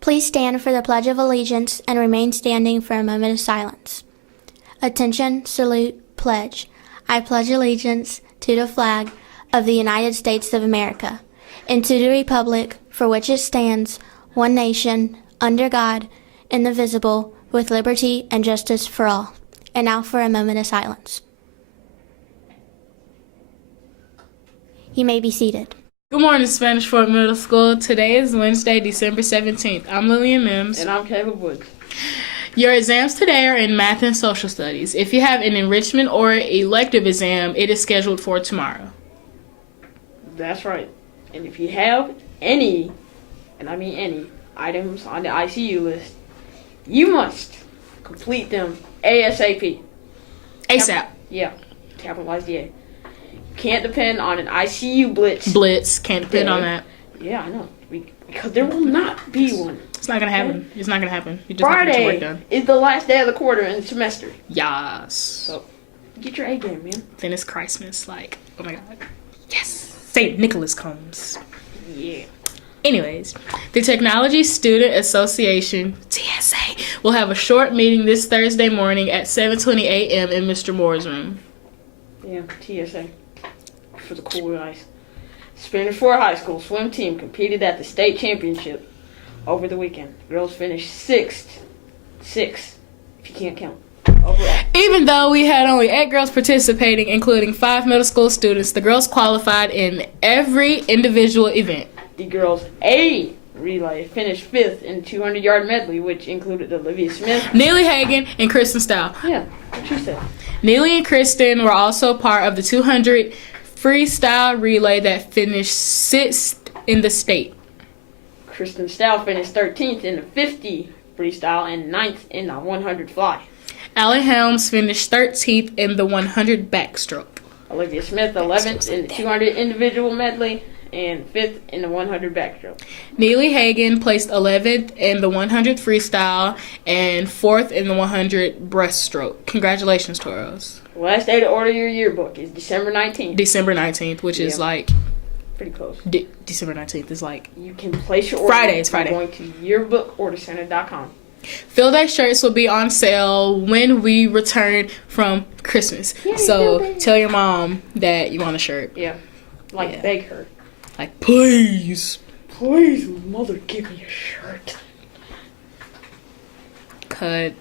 Please stand for the Pledge of Allegiance and remain standing for a moment of silence. Attention, salute, pledge. I pledge allegiance to the flag of the United States of America and to the republic for which it stands, one nation, under God, indivisible, with liberty and justice for all. And now for a moment of silence. You may be seated. Good morning, Spanish Fort Middle School. Today is Wednesday, December 17th. I'm Lillian Mims. And I'm Caleb Woods. Your exams today are in math and social studies. If you have an enrichment or elective exam, it is scheduled for tomorrow. That's right. And if you have any, and I mean any, items on the ICU list, you must complete them ASAP. ASAP. Yeah, capitalize the A. Can't depend on an ICU blitz. Can't depend on that. Yeah, I know. Because there will not be one. It's not going to happen. It's not going to happen. You just have to get your work Friday done. is the last day of the quarter in the semester. Yes. So, get your A game, man. Then it's Christmas. Like, oh my God. Yes. St. Nicholas comes. Yeah. Anyways, the Technology Student Association, TSA, will have a short meeting this Thursday morning at 7:20 a.m. in Mr. Moore's room. Yeah, TSA. For the cool guys. Spanish Fort High School swim team competed at the state championship over the weekend. Girls finished sixth, if you can't count, overall. Even though we had only 8 girls participating, including 5 middle school students, the girls qualified in every individual event. The girls' A relay finished 5th in the 200-yard medley, which included Olivia Smith. Neely Hagan and Kristen Stow. Yeah, what you said. Neely and Kristen were also part of the 200 freestyle relay that finished 6th in the state. Kristen Stow finished 13th in the 50 freestyle and 9th in the 100 fly. Allie Helms finished 13th in the 100 backstroke. Olivia Smith 11th in the 200 individual medley and 5th in the 100 backstroke. Neely Hagan placed 11th in the 100 freestyle and 4th in the 100 breaststroke. Congratulations, Toros. The last day to order your yearbook is December 19th. December 19th, which is like... Pretty close. December 19th is like... You can place your order Friday. by going to yearbookordercenter.com. Field Day shirts will be on sale when we return from Christmas. Yay, so tell your mom that you want a shirt. Yeah. Yeah. Beg her. Like, please. Please, mother, give me a shirt. Cut.